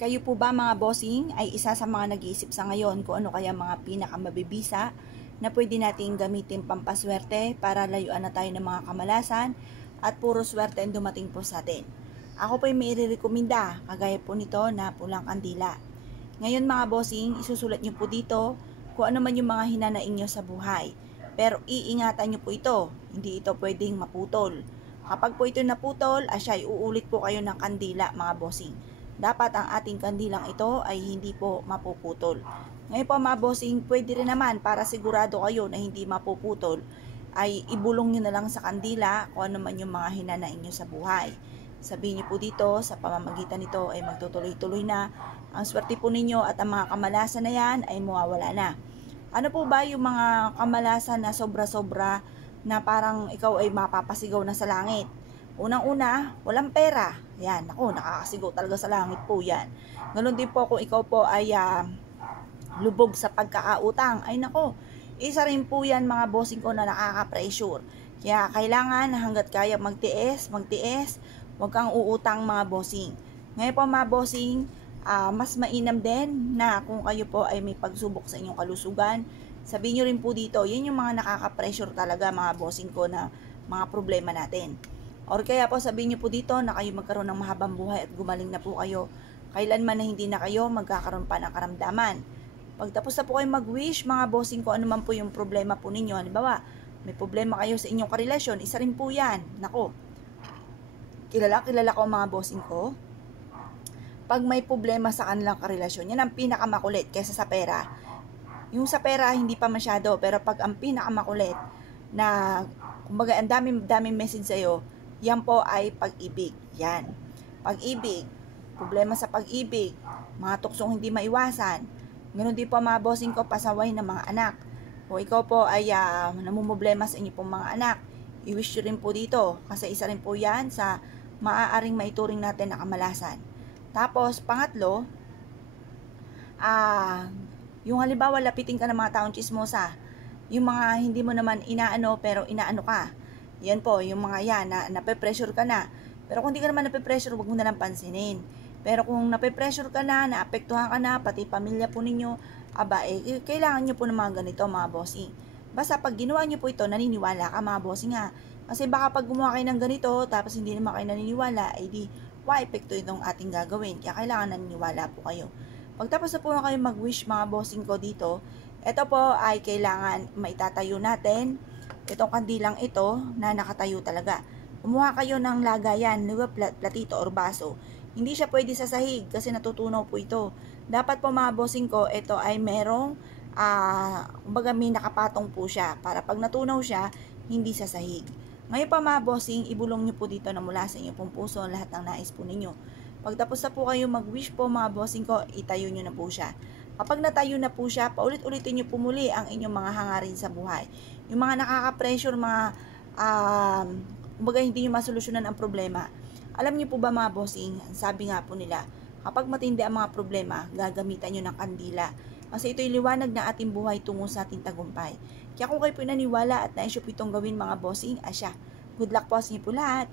Kayo po ba mga bossing ay isa sa mga nag-iisip sa ngayon kung ano kaya mga pinakamabibisa na pwede nating gamitin pampaswerte para layuan na tayo ng mga kamalasan at puro swerte ang dumating po sa atin? Ako po ay may irerekomenda, kagaya po nito na pulang kandila. Ngayon mga bossing, isusulat nyo po dito kung ano man yung mga hinanaing nyo sa buhay. Pero iingatan nyo po ito, hindi ito pwedeng maputol. Kapag po ito naputol, asya, uulit po kayo ng kandila mga bossing. Dapat ang ating kandilang ito ay hindi po mapuputol. Ngayon po mga bossing, pwede rin naman para sigurado kayo na hindi mapuputol, ay ibulong nyo na lang sa kandila kung ano man yung mga hinanaing nyo sa buhay. Sabihin nyo po dito, sa pamamagitan nito ay magtutuloy-tuloy na ang swerte po ninyo at ang mga kamalasan na yan ay mawawala na. Ano po ba yung mga kamalasan na sobra-sobra na parang ikaw ay mapapasigaw na sa langit? Unang-una, walang pera. Yan, ako, nakakasigaw talaga sa langit po yan. Ganun din po kung ikaw po ay lubog sa pagkakautang. Ay nako, isa rin po yan mga bossing ko na nakaka-pressure. Kaya kailangan hanggat kaya magtiis, huwag kang uutang mga bossing. Ngayon po mga bossing, mas mainam din na kung kayo po ay may pagsubok sa inyong kalusugan, sabihin nyo rin po dito, yan yung mga nakaka-pressure talaga mga bossing ko na mga problema natin. Or kaya po sabihin nyo po dito na kayo magkaroon ng mahabang buhay at gumaling na po kayo. Kailanman na hindi na kayo magkakaroon pa ng karamdaman. Pagtapos na po kayo mag-wish mga bossing ko, ano man po yung problema po ninyo. Halimbawa, may problema kayo sa inyong karelasyon, isa rin po yan. Nako, kilala ko mga bossing ko. Pag may problema sa kanilang karelasyon, yan ang pinakamakulit kaysa sa pera. Yung sa pera, hindi pa masyado. Pero pag ang pinakamakulit na, kumbaga, ang daming message sa'yo, yan po ay pag-ibig. Yan. Pag-ibig. Problema sa pag-ibig. Mga tuksong hindi maiwasan. Ganun din po mga bossing ko, pasaway ng mga anak. O ikaw po ay namumblema sa inyo pong mga anak. I-wish nyo rin po dito. Kasi isa rin po yan sa maaaring maituring natin na kamalasan. Tapos, pangatlo, yung halimbawa lapitin ka ng mga taong chismosa. Yung mga hindi mo naman inaano pero inaano ka. Yan po, yung mga yan na nape-pressure ka na. Pero kung hindi ka naman nape-pressure, huwag mo na lang pansinin. Pero kung nape-pressure ka na, naapektuhan ka na, pati pamilya po ninyo, kailangan nyo po ng mga ganito mga bossing. Basta pag ginawa nyo po ito, naniniwala ka mga bossing ha. Kasi baka pag gumawa kayo ng ganito, tapos hindi naman kayo naniniwala, ay di, epekto itong ating gagawin. Kaya kailangan naniniwala po kayo. Pagtapos na po na kayo mag-wish mga bossing ko dito, ito po ay kailangan maitatayo natin itong kandilang ito na nakatayo talaga. Kumuha kayo ng lagayan, platito or baso. Hindi siya pwede sa sahig kasi natutunaw po ito. Dapat po mga bossing ko, ito ay merong, kumbaga may nakapatong po siya para pag natunaw siya, hindi sa sahig. Ngayon pa mga bossing, ibulong nyo po dito na mula sa inyong pong puso lahat ng nais po ninyo. Pagtapos na po kayo mag-wish po mga bossing ko, itayo nyo na po siya. Kapag natayo na po siya, paulit-ulitin nyo po muli ang inyong mga hangarin sa buhay. Yung mga nakaka-pressure, mga kumbaga hindi nyo masolusyonan ang problema. Alam niyo po ba mga bossing, sabi nga po nila, kapag matindi ang mga problema, gagamitan nyo ng kandila. Kasi ito'y liwanag ng ating buhay tungo sa ating tagumpay. Kaya kung kayo po naniwala at nais nyo po itong gawin mga bossing, asya, good luck po sa inyo po lahat.